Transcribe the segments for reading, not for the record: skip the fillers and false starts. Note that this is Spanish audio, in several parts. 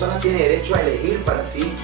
persona tiene derecho a elegir para sí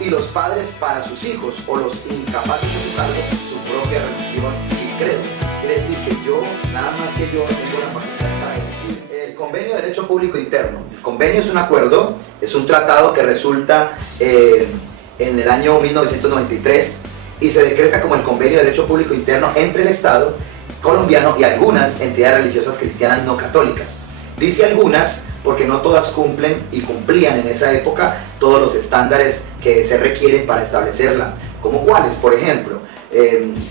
y los padres para sus hijos o los incapaces de su cargo su propia religión y credo. Quiere decir que yo, nada más que yo, tengo la facultad para elegir. El Convenio de Derecho Público Interno. El convenio es un acuerdo, es un tratado que resulta en el año 1993 y se decreta como el Convenio de Derecho Público Interno entre el Estado colombiano y algunas entidades religiosas cristianas no católicas. Dice algunas porque no todas cumplen y cumplían en esa época todos los estándares que se requieren para establecerla. ¿Como cuáles? Por ejemplo,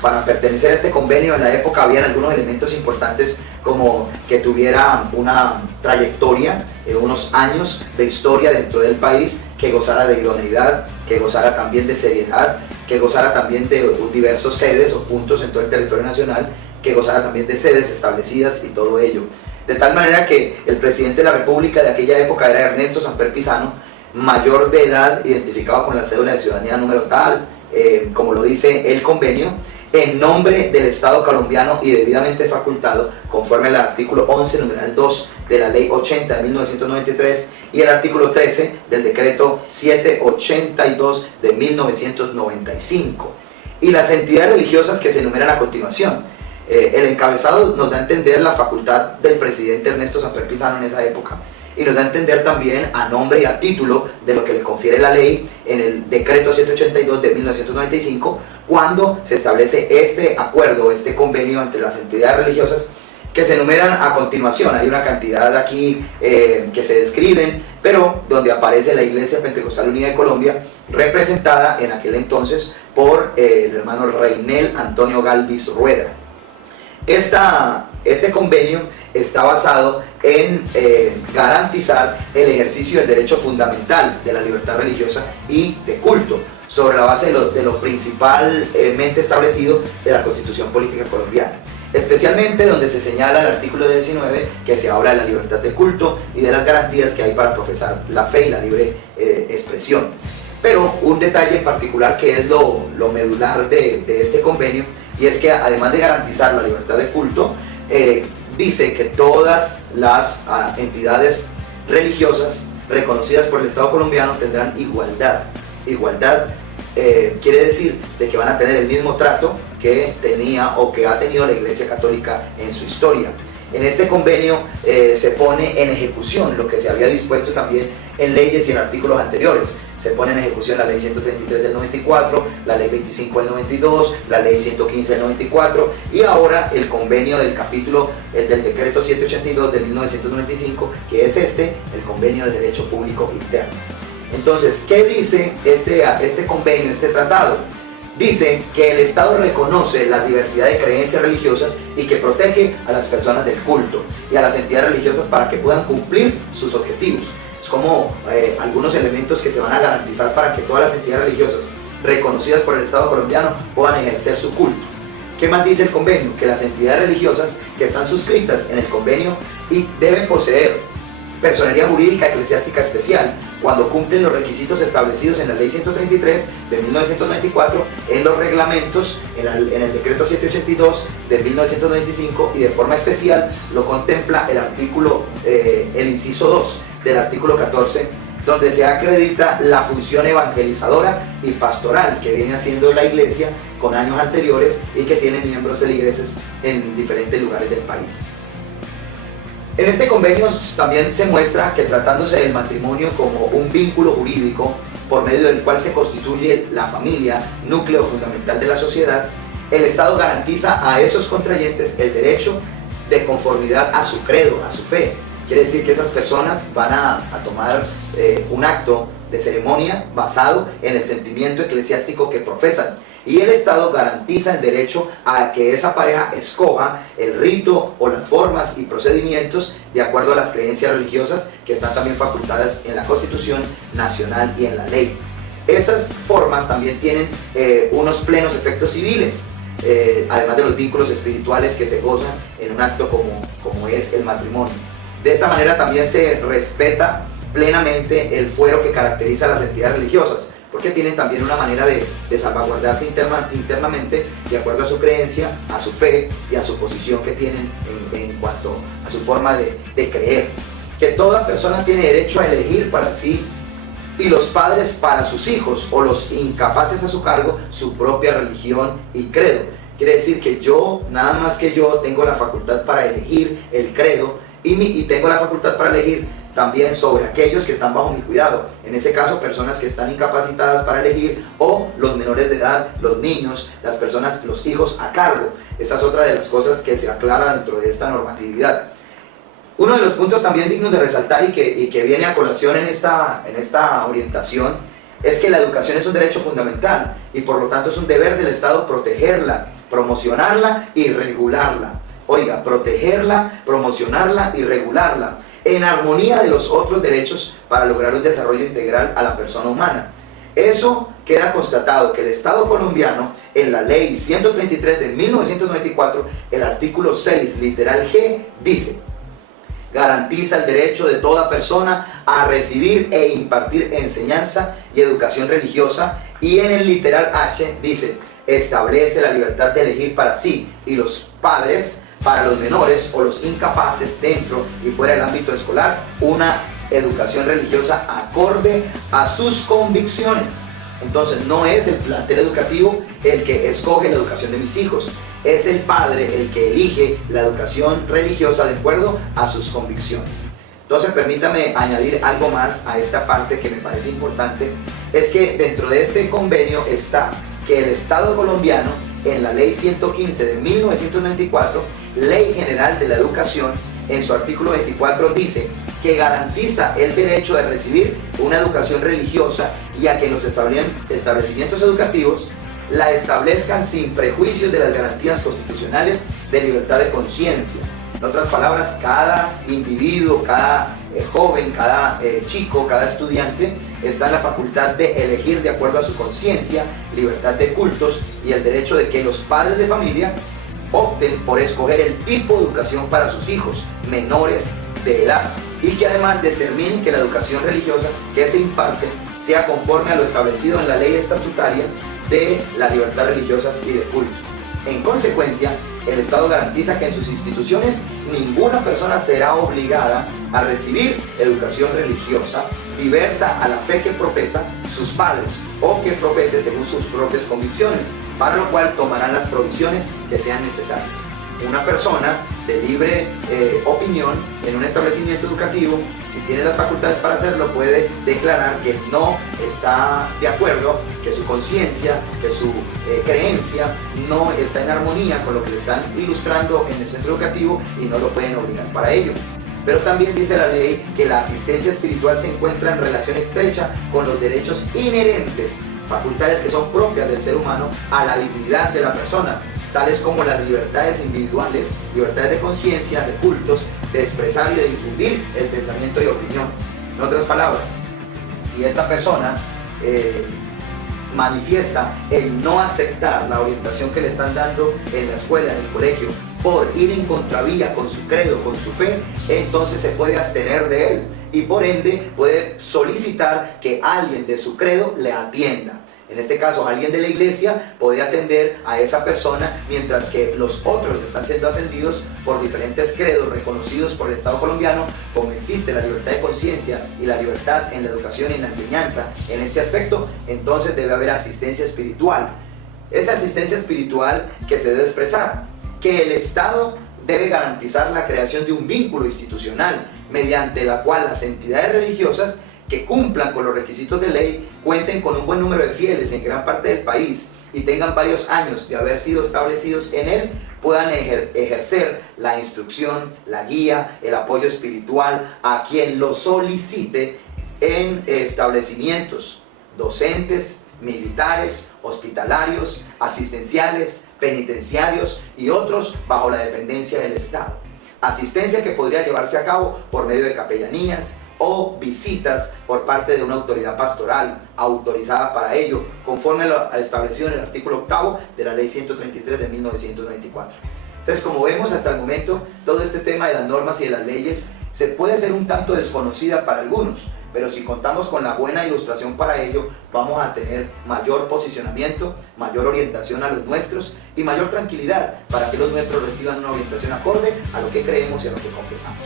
para pertenecer a este convenio en la época habían algunos elementos importantes como que tuviera una trayectoria, unos años de historia dentro del país, que gozara de idoneidad, que gozara también de seriedad, que gozara también de diversos sedes o puntos en todo el territorio nacional, que gozara también de sedes establecidas y todo ello. De tal manera que el presidente de la República de aquella época era Ernesto Samper Pizano, mayor de edad, identificado con la cédula de ciudadanía número tal, como lo dice el convenio, en nombre del Estado colombiano y debidamente facultado, conforme al artículo 11, numeral 2 de la Ley 80 de 1993 y el artículo 13 del decreto 782 de 1995. Y las entidades religiosas que se enumeran a continuación. El encabezado nos da a entender la facultad del presidente Ernesto Samper Pizano en esa época y nos da a entender también a nombre y a título de lo que le confiere la ley en el decreto 782 de 1995 cuando se establece este acuerdo, este convenio entre las entidades religiosas que se enumeran a continuación. Hay una cantidad aquí que se describen, pero donde aparece la Iglesia Pentecostal Unida de Colombia, representada en aquel entonces por el hermano Reinel Antonio Galvis Rueda. Este convenio está basado en garantizar el ejercicio del derecho fundamental de la libertad religiosa y de culto, sobre la base de lo principalmente establecido de la Constitución Política Colombiana. Especialmente donde se señala el artículo 19 que se habla de la libertad de culto y de las garantías que hay para profesar la fe y la libre expresión. Pero un detalle en particular que es lo medular de este convenio, y es que además de garantizar la libertad de culto, dice que todas las entidades religiosas reconocidas por el Estado colombiano tendrán igualdad. Igualdad quiere decir de que van a tener el mismo trato que tenía o que ha tenido la Iglesia Católica en su historia. En este convenio se pone en ejecución lo que se había dispuesto también en leyes y en artículos anteriores. Se pone en ejecución la ley 133 del 94, la ley 25 del 92, la ley 115 del 94 y ahora el convenio del capítulo del decreto 782 de 1995, que es el convenio de derecho público interno. Entonces, ¿qué dice este convenio, este tratado? Dice que el Estado reconoce la diversidad de creencias religiosas y que protege a las personas del culto y a las entidades religiosas para que puedan cumplir sus objetivos. Es como algunos elementos que se van a garantizar para que todas las entidades religiosas reconocidas por el Estado colombiano puedan ejercer su culto. ¿Qué más dice el convenio? Que las entidades religiosas que están suscritas en el convenio y deben poseer personería jurídica eclesiástica especial cuando cumplen los requisitos establecidos en la ley 133 de 1994, en los reglamentos, en el decreto 782 de 1995 y de forma especial lo contempla el artículo, el inciso 2 del artículo 14, donde se acredita la función evangelizadora y pastoral que viene haciendo la Iglesia con años anteriores y que tiene miembros feligreses en diferentes lugares del país. En este convenio también se muestra que tratándose del matrimonio como un vínculo jurídico por medio del cual se constituye la familia, núcleo fundamental de la sociedad, el Estado garantiza a esos contrayentes el derecho de conformidad a su credo, a su fe. Quiere decir que esas personas van a tomar un acto de ceremonia basado en el sentimiento eclesiástico que profesan. Y el Estado garantiza el derecho a que esa pareja escoja el rito o las formas y procedimientos de acuerdo a las creencias religiosas que están también facultadas en la Constitución Nacional y en la ley. Esas formas también tienen unos plenos efectos civiles, además de los vínculos espirituales que se gozan en un acto como es el matrimonio. De esta manera también se respeta plenamente el fuero que caracteriza a las entidades religiosas, porque tienen también una manera de salvaguardarse internamente de acuerdo a su creencia, a su fe y a su posición que tienen en cuanto a su forma de creer. Que toda persona tiene derecho a elegir para sí y los padres para sus hijos o los incapaces a su cargo su propia religión y credo. Quiere decir que yo, nada más que yo, tengo la facultad para elegir el credo y tengo la facultad para elegir también sobre aquellos que están bajo mi cuidado. En ese caso, personas que están incapacitadas para elegir o los menores de edad, los niños, las personas, los hijos a cargo. Esa es otra de las cosas que se aclara dentro de esta normatividad. Uno de los puntos también dignos de resaltar y que viene a colación en esta orientación es que la educación es un derecho fundamental y por lo tanto es un deber del Estado protegerla, promocionarla y regularla. Oiga, protegerla, promocionarla y regularla en armonía de los otros derechos para lograr un desarrollo integral a la persona humana. Eso queda constatado que el Estado colombiano, en la Ley 133 de 1994, el artículo 6, literal G, dice: garantiza el derecho de toda persona a recibir e impartir enseñanza y educación religiosa, y en el literal H dice: establece la libertad de elegir para sí y los padres, para los menores o los incapaces dentro y fuera del ámbito escolar, una educación religiosa acorde a sus convicciones. Entonces no es el plantel educativo el que escoge la educación de mis hijos, es el padre el que elige la educación religiosa de acuerdo a sus convicciones. Entonces permítame añadir algo más a esta parte que me parece importante, es que dentro de este convenio está que el Estado colombiano, en la Ley 115 de 1994, Ley General de la Educación, en su artículo 24 dice que garantiza el derecho de recibir una educación religiosa y a que los establecimientos educativos la establezcan sin prejuicios de las garantías constitucionales de libertad de conciencia. En otras palabras, cada individuo, cada joven, cada chico, cada estudiante está en la facultad de elegir de acuerdo a su conciencia, libertad de cultos y el derecho de que los padres de familia opten por escoger el tipo de educación para sus hijos menores de edad y que además determinen que la educación religiosa que se imparte sea conforme a lo establecido en la ley estatutaria de las libertades religiosas y de culto. En consecuencia, el Estado garantiza que en sus instituciones ninguna persona será obligada a recibir educación religiosa diversa a la fe que profesa sus padres o que profese según sus propias convicciones, para lo cual tomarán las provisiones que sean necesarias. Una persona de libre opinión en un establecimiento educativo, si tiene las facultades para hacerlo, puede declarar que no está de acuerdo, que su conciencia, que su creencia no está en armonía con lo que le están ilustrando en el centro educativo y no lo pueden obligar para ello. Pero también dice la ley que la asistencia espiritual se encuentra en relación estrecha con los derechos inherentes, facultades que son propias del ser humano a la dignidad de las personas, tales como las libertades individuales, libertades de conciencia, de cultos, de expresar y de difundir el pensamiento y opiniones. En otras palabras, si esta persona manifiesta el no aceptar la orientación que le están dando en la escuela, en el colegio, por ir en contravía con su credo, con su fe, entonces se puede abstener de él y por ende puede solicitar que alguien de su credo le atienda. En este caso, alguien de la iglesia puede atender a esa persona, mientras que los otros están siendo atendidos por diferentes credos reconocidos por el Estado colombiano. Como existe la libertad de conciencia y la libertad en la educación y en la enseñanza en este aspecto, entonces debe haber asistencia espiritual. Esa asistencia espiritual que se debe expresar, que el Estado debe garantizar la creación de un vínculo institucional mediante la cual las entidades religiosas que cumplan con los requisitos de ley, cuenten con un buen número de fieles en gran parte del país y tengan varios años de haber sido establecidos en él, puedan ejercer la instrucción, la guía, el apoyo espiritual a quien lo solicite en establecimientos docentes, militares, hospitalarios, asistenciales, penitenciarios y otros bajo la dependencia del Estado. Asistencia que podría llevarse a cabo por medio de capellanías o visitas por parte de una autoridad pastoral autorizada para ello, conforme al establecido en el artículo 8 de la Ley 133 de 1994. Entonces, como vemos hasta el momento, todo este tema de las normas y de las leyes se puede ser un tanto desconocida para algunos, pero si contamos con la buena ilustración para ello, vamos a tener mayor posicionamiento, mayor orientación a los nuestros y mayor tranquilidad para que los nuestros reciban una orientación acorde a lo que creemos y a lo que confesamos.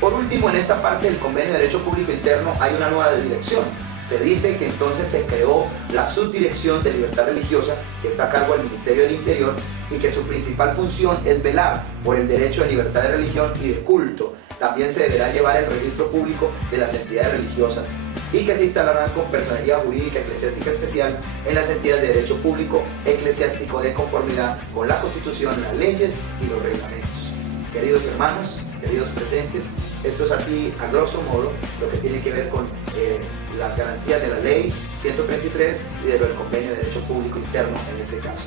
Por último, en esta parte del Convenio de Derecho Público Interno hay una nueva dirección, Se dice que entonces se creó la Subdirección de Libertad Religiosa, que está a cargo del Ministerio del Interior, y que su principal función es velar por el derecho de libertad de religión y de culto. También se deberá llevar el registro público de las entidades religiosas y que se instalarán con personería jurídica eclesiástica especial en las entidades de derecho público eclesiástico de conformidad con la Constitución, las leyes y los reglamentos. Queridos hermanos, queridos presentes, esto es así a grosso modo lo que tiene que ver con las garantías de la ley 133 y del convenio de derecho público interno en este caso.